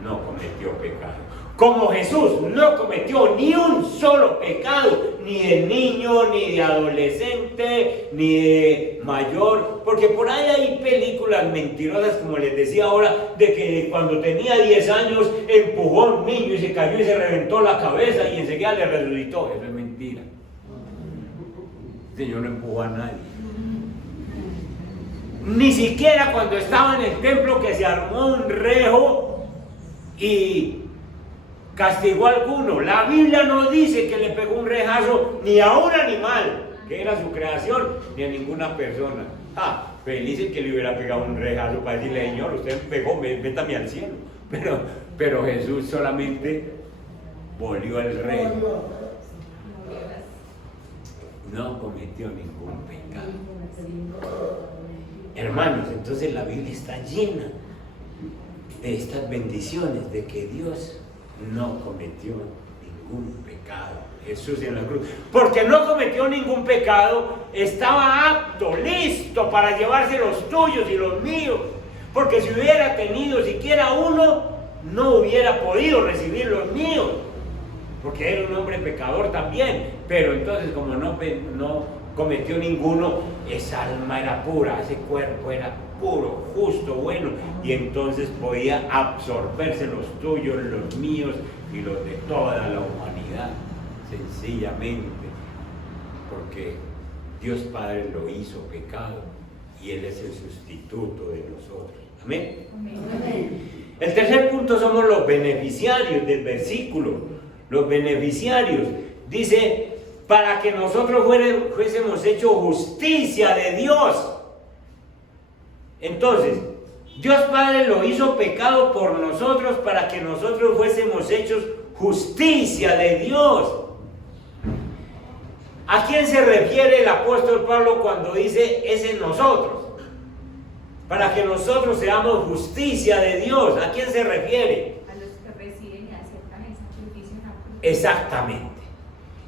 no cometió pecado. Como Jesús no cometió ni un solo pecado, ni de niño, ni de adolescente, ni de mayor, porque por ahí hay películas mentirosas, como les decía ahora, de que cuando tenía 10 años empujó a un niño y se cayó y se reventó la cabeza y enseguida le resucitó. Eso es mentira. El Señor no empujó a nadie. Ni siquiera cuando estaba en el templo, que se armó un rejo y castigó a alguno. La Biblia no dice que le pegó un rejazo ni a un animal, que era su creación, ni a ninguna persona. Feliz el que le hubiera pegado un rejazo para decirle, Señor, usted me pegó, métame al cielo. Pero Jesús solamente volvió al reino. No cometió ningún pecado. Hermanos, entonces la Biblia está llena de estas bendiciones, de que Dios no cometió ningún pecado. Jesús en la cruz, porque no cometió ningún pecado, estaba apto, listo para llevarse los tuyos y los míos, porque si hubiera tenido siquiera uno, no hubiera podido recibir los míos, porque era un hombre pecador también. Pero entonces, como no cometió ninguno, esa alma era pura, ese cuerpo era puro, justo, bueno, y entonces podía absorberse los tuyos, los míos y los de toda la humanidad, sencillamente porque Dios Padre lo hizo pecado y Él es el sustituto de nosotros. Amén. Amén. El tercer punto somos los beneficiarios del versículo. Los beneficiarios, dice, para que nosotros fuésemos hecho justicia de Dios. Entonces, Dios Padre lo hizo pecado por nosotros para que nosotros fuésemos hechos justicia de Dios. ¿A quién se refiere el apóstol Pablo cuando dice es en nosotros? Para que nosotros seamos justicia de Dios. ¿A quién se refiere? A los que reciben y aceptan el sacrificio en la cruz. Exactamente.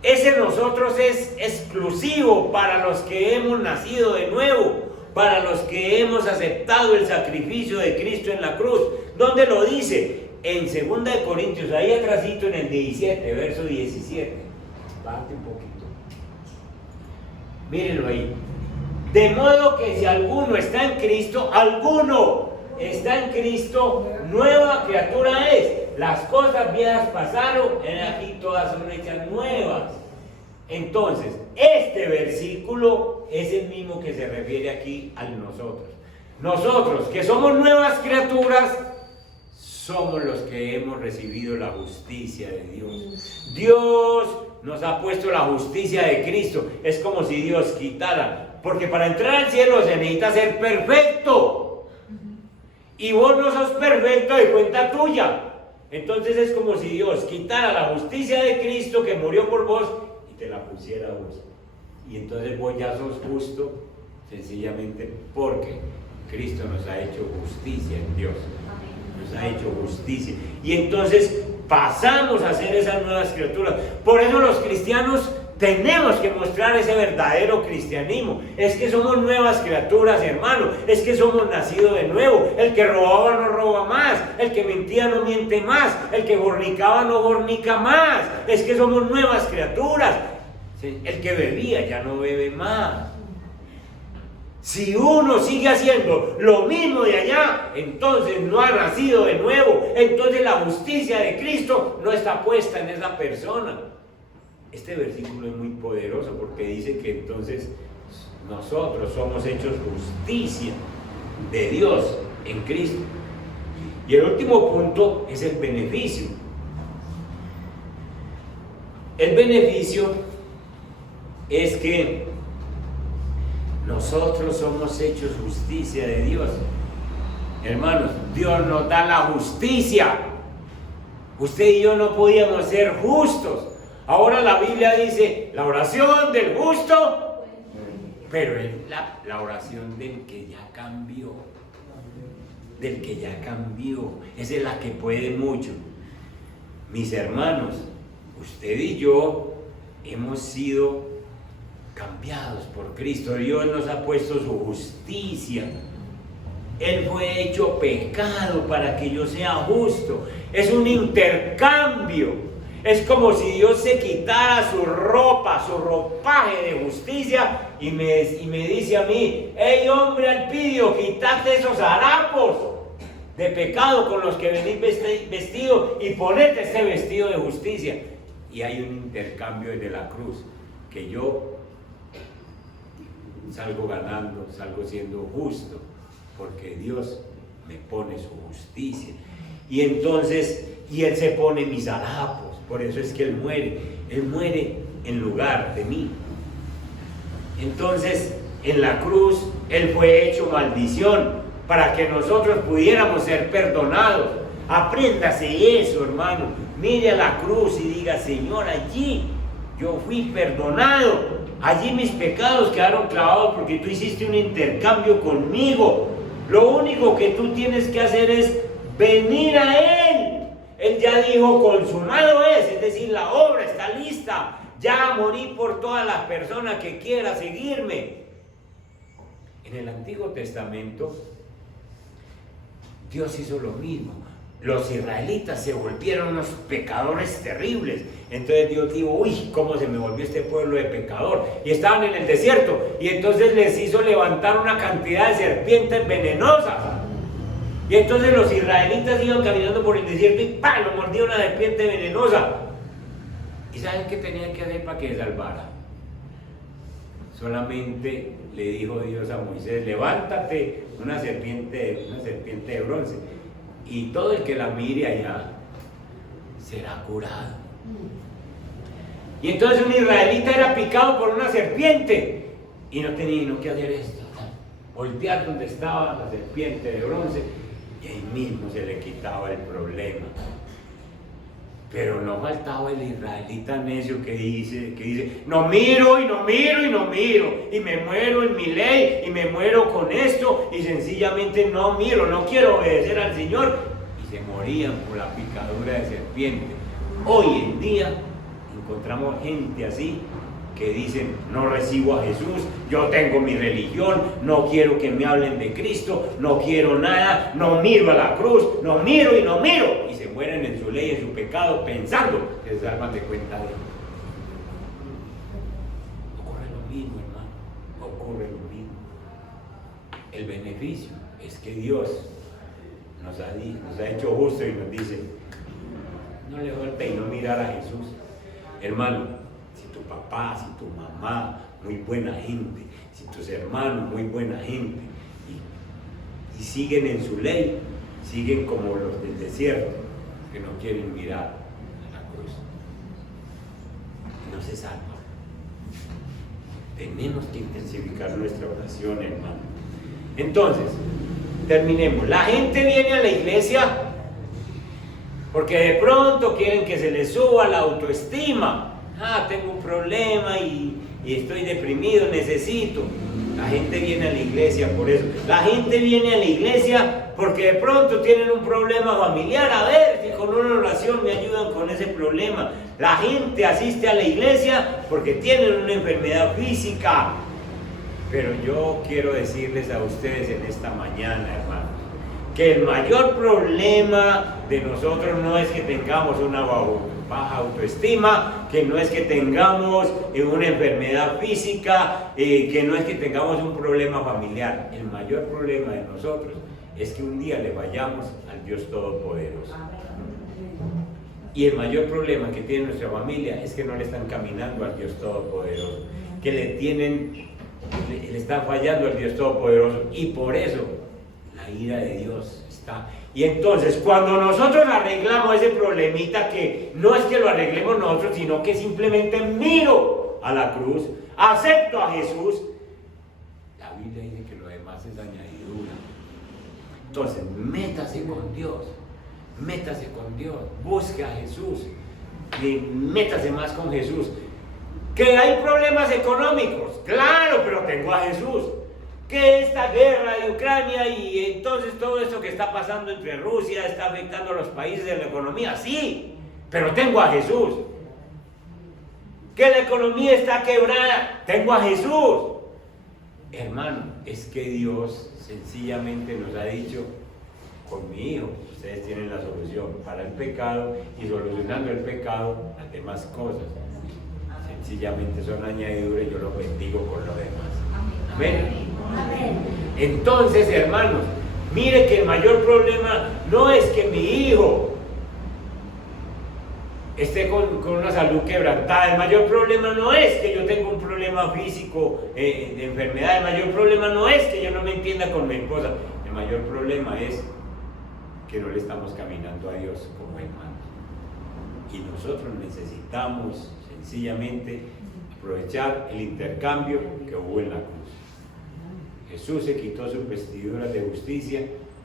Ese nosotros es exclusivo para los que hemos nacido de nuevo, para los que hemos aceptado el sacrificio de Cristo en la cruz. ¿Dónde lo dice? En 2 de Corintios, ahí atrásito en el 17, verso 17. Bájate un poquito. Mírenlo ahí. De modo que si alguno está en Cristo, nueva criatura es. Las cosas viejas pasaron, en aquí todas son hechas nuevas. Entonces, este versículo es el mismo que se refiere aquí a nosotros. Nosotros, que somos nuevas criaturas, somos los que hemos recibido la justicia de Dios. Dios nos ha puesto la justicia de Cristo. Es como si Dios quitara, porque para entrar al cielo se necesita ser perfecto. Y vos no sos perfecto de cuenta tuya. Entonces es como si Dios quitara la justicia de Cristo que murió por vos y te la pusiera a vos. Y entonces vos ya sos justo, sencillamente porque Cristo nos ha hecho justicia en Dios. Nos ha hecho justicia. Y entonces pasamos a ser esas nuevas criaturas. Por eso los cristianos tenemos que mostrar ese verdadero cristianismo. Es que somos nuevas criaturas, hermano. Es que somos nacidos de nuevo. El que robaba no roba más. El que mentía no miente más. El que fornicaba no fornica más. Es que somos nuevas criaturas. ¿Sí? El que bebía ya no bebe más. Si uno sigue haciendo lo mismo de allá, entonces no ha nacido de nuevo. Entonces la justicia de Cristo no está puesta en esa persona. Este versículo es muy poderoso porque dice que entonces nosotros somos hechos justicia de Dios en Cristo. Y el último punto es el beneficio. El beneficio es que nosotros somos hechos justicia de Dios. Hermanos, Dios nos da la justicia. Usted y yo no podíamos ser justos. Ahora la Biblia dice, la oración del justo, pero es la oración del que ya cambió. Del que ya cambió. Esa es la que puede mucho. Mis hermanos, usted y yo hemos sido cambiados por Cristo. Dios nos ha puesto su justicia. Él fue hecho pecado para que yo sea justo. Es un intercambio. Es como si Dios se quitara su ropa, su ropaje de justicia y me dice a mí: hey hombre Alpidio, quítate esos harapos de pecado con los que venís vestido y ponete este vestido de justicia. Y hay un intercambio desde la cruz, que yo salgo ganando, salgo siendo justo, porque Dios me pone su justicia. Y entonces, Él se pone mis harapos. Por eso es que Él muere en lugar de mí. Entonces, en la cruz, Él fue hecho maldición para que nosotros pudiéramos ser perdonados. Apréndase eso, hermano. Mire a la cruz y diga: Señor, allí yo fui perdonado. Allí mis pecados quedaron clavados porque tú hiciste un intercambio conmigo. Lo único que tú tienes que hacer es venir a Él. Él ya dijo: consumado es decir, la obra está lista. Ya morí por todas las personas que quiera seguirme. En el Antiguo Testamento, Dios hizo lo mismo. Los israelitas se volvieron unos pecadores terribles. Entonces Dios dijo: uy, cómo se me volvió este pueblo de pecador. Y estaban en el desierto. Y entonces les hizo levantar una cantidad de serpientes venenosas. Y entonces los israelitas iban caminando por el desierto y ¡pam!, lo mordió una serpiente venenosa. ¿Y saben qué tenían que hacer para que se salvara? Solamente le dijo Dios a Moisés: levántate una serpiente de bronce, y todo el que la mire allá será curado. Y entonces un israelita era picado por una serpiente y no tenía que hacer esto: voltear donde estaba la serpiente de bronce, y ahí mismo se le quitaba el problema. Pero no faltaba el israelita necio que dice: no miro y no miro y no miro, y me muero en mi ley y me muero con esto, y sencillamente no miro, no quiero obedecer al Señor, y se morían por la picadura de serpiente. Hoy en día Encontramos gente así que dicen, no recibo a Jesús, yo tengo mi religión, no quiero que me hablen de Cristo, no quiero nada, no miro a la cruz, no miro y no miro. Y se mueren en su ley, en su pecado, pensando que se salvan de cuenta de él. Ocurre lo mismo, hermano, ocurre lo mismo. El beneficio es que Dios nos ha hecho justo y nos dice, no le golpe y no mirar a Jesús. Hermano, si tu papá, si tu mamá, muy buena gente, si tus hermanos, muy buena gente, y siguen en su ley, siguen como los del desierto, que no quieren mirar a la cruz, no se salvan. Tenemos que intensificar nuestra oración, hermano. Entonces, terminemos. La gente viene a la iglesia porque de pronto quieren que se les suba la autoestima. Tengo un problema y estoy deprimido, necesito. La gente viene a la iglesia por eso. La gente viene a la iglesia porque de pronto tienen un problema familiar. A ver si con una oración me ayudan con ese problema. La gente asiste a la iglesia porque tienen una enfermedad física. Pero yo quiero decirles a ustedes en esta mañana, hermanos, que el mayor problema de nosotros no es que tengamos una baja autoestima, que no es que tengamos una enfermedad física, que no es que tengamos un problema familiar. El mayor problema de nosotros es que un día le fallamos al Dios Todopoderoso. Y el mayor problema que tiene nuestra familia es que no le están caminando al Dios Todopoderoso, que le están fallando al Dios Todopoderoso, y por eso la ira de Dios está. Y entonces cuando nosotros arreglamos ese problemita, que no es que lo arreglemos nosotros, sino que simplemente miro a la cruz, acepto a Jesús, la Biblia dice que lo demás es añadidura. Entonces métase con Dios, busque a Jesús, y métase más con Jesús. Que hay problemas económicos, claro, pero tengo a Jesús. Que esta guerra de Ucrania y entonces todo esto que está pasando entre Rusia está afectando a los países de la economía, sí, pero tengo a Jesús. Que la economía está quebrada, tengo a Jesús. Hermano, es que Dios sencillamente nos ha dicho, con mi hijo, ustedes tienen la solución para el pecado, y solucionando el pecado, las demás cosas sencillamente son añadiduras, y yo los bendigo con lo demás. Amén. Amén. Entonces, hermanos, mire que el mayor problema no es que mi hijo esté con una salud quebrantada. El mayor problema no es que yo tenga un problema físico de enfermedad. El mayor problema no es que yo no me entienda con mi esposa. El mayor problema es que no le estamos caminando a Dios como hermanos. Y nosotros necesitamos sencillamente aprovechar el intercambio que hubo en la cruz. Jesús se quitó sus vestiduras de justicia,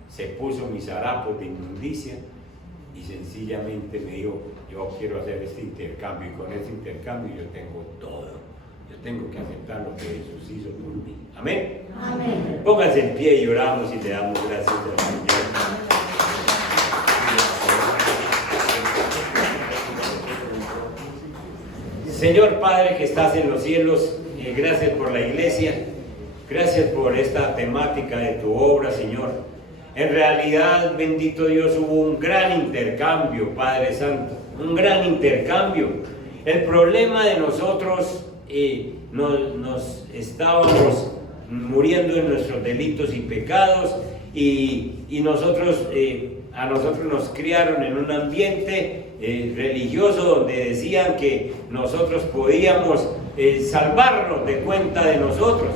se puso mis harapos de inmundicia y sencillamente me dijo, yo quiero hacer este intercambio, y con este intercambio yo tengo todo. Yo tengo que aceptar lo que Jesús hizo por mí. Amén. Amén. Pónganse en pie y oramos y le damos gracias al Señor. Señor Padre que estás en los cielos, gracias por la iglesia, gracias por esta temática de tu obra, Señor. En realidad, bendito Dios, hubo un gran intercambio, Padre Santo, un gran intercambio. El problema de nosotros, nos estábamos muriendo en nuestros delitos y pecados, y nosotros, a nosotros nos criaron en un ambiente religioso donde decían que nosotros podíamos salvarnos de cuenta de nosotros,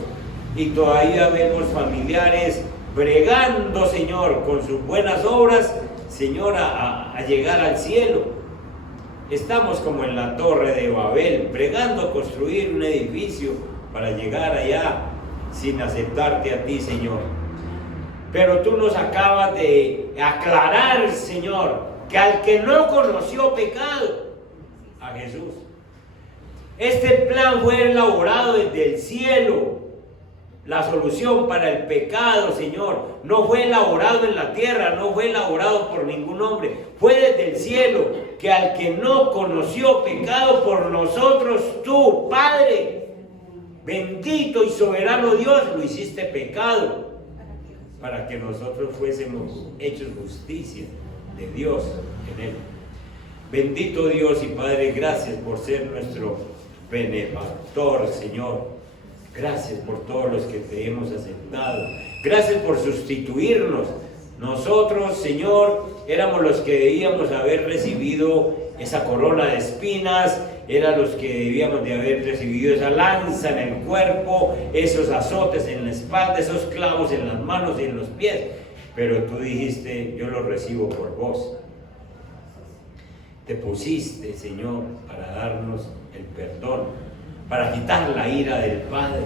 y todavía vemos familiares bregando, Señor, con sus buenas obras, Señor, a llegar al cielo. Estamos como en la Torre de Babel, bregando a construir un edificio para llegar allá sin aceptarte a ti, Señor. Pero tú nos acabas de aclarar, Señor, que al que no conoció pecado, a Jesús. Este plan fue elaborado desde el cielo La solución para el pecado, Señor, no fue elaborado en la tierra, no fue elaborado por ningún hombre, fue desde el cielo, que al que no conoció pecado por nosotros, tú, Padre, bendito y soberano Dios, lo hiciste pecado, para que nosotros fuésemos hechos justicia de Dios en él. Bendito Dios y Padre, gracias por ser nuestro benefactor, Señor. Gracias por todos los que te hemos aceptado. Gracias por sustituirnos. Nosotros, Señor, éramos los que debíamos haber recibido esa corona de espinas, eran los que debíamos de haber recibido esa lanza en el cuerpo, esos azotes en la espalda, esos clavos en las manos y en los pies. Pero tú dijiste, yo lo recibo por vos. Te pusiste, Señor, para darnos el perdón, para quitar la ira del Padre.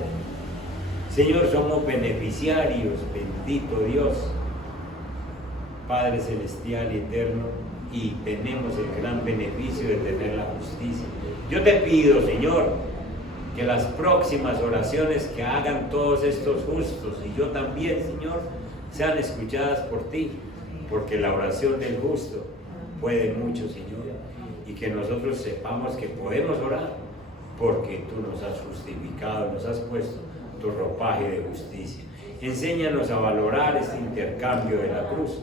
Señor, somos beneficiarios, bendito Dios, Padre celestial y eterno, y tenemos el gran beneficio de tener la justicia. Yo te pido, Señor, que las próximas oraciones que hagan todos estos justos, y yo también, Señor, sean escuchadas por ti, porque la oración del justo puede mucho, Señor, y que nosotros sepamos que podemos orar, porque tú nos has justificado, nos has puesto tu ropaje de justicia. Enséñanos a valorar este intercambio de la cruz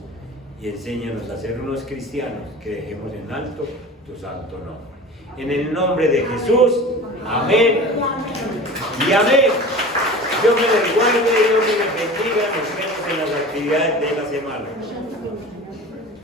y enséñanos a ser unos cristianos que dejemos en alto tu santo nombre. En el nombre de Jesús, amén y amén. Dios me les guarde, Dios me les bendiga. Nos vemos en las actividades de la semana.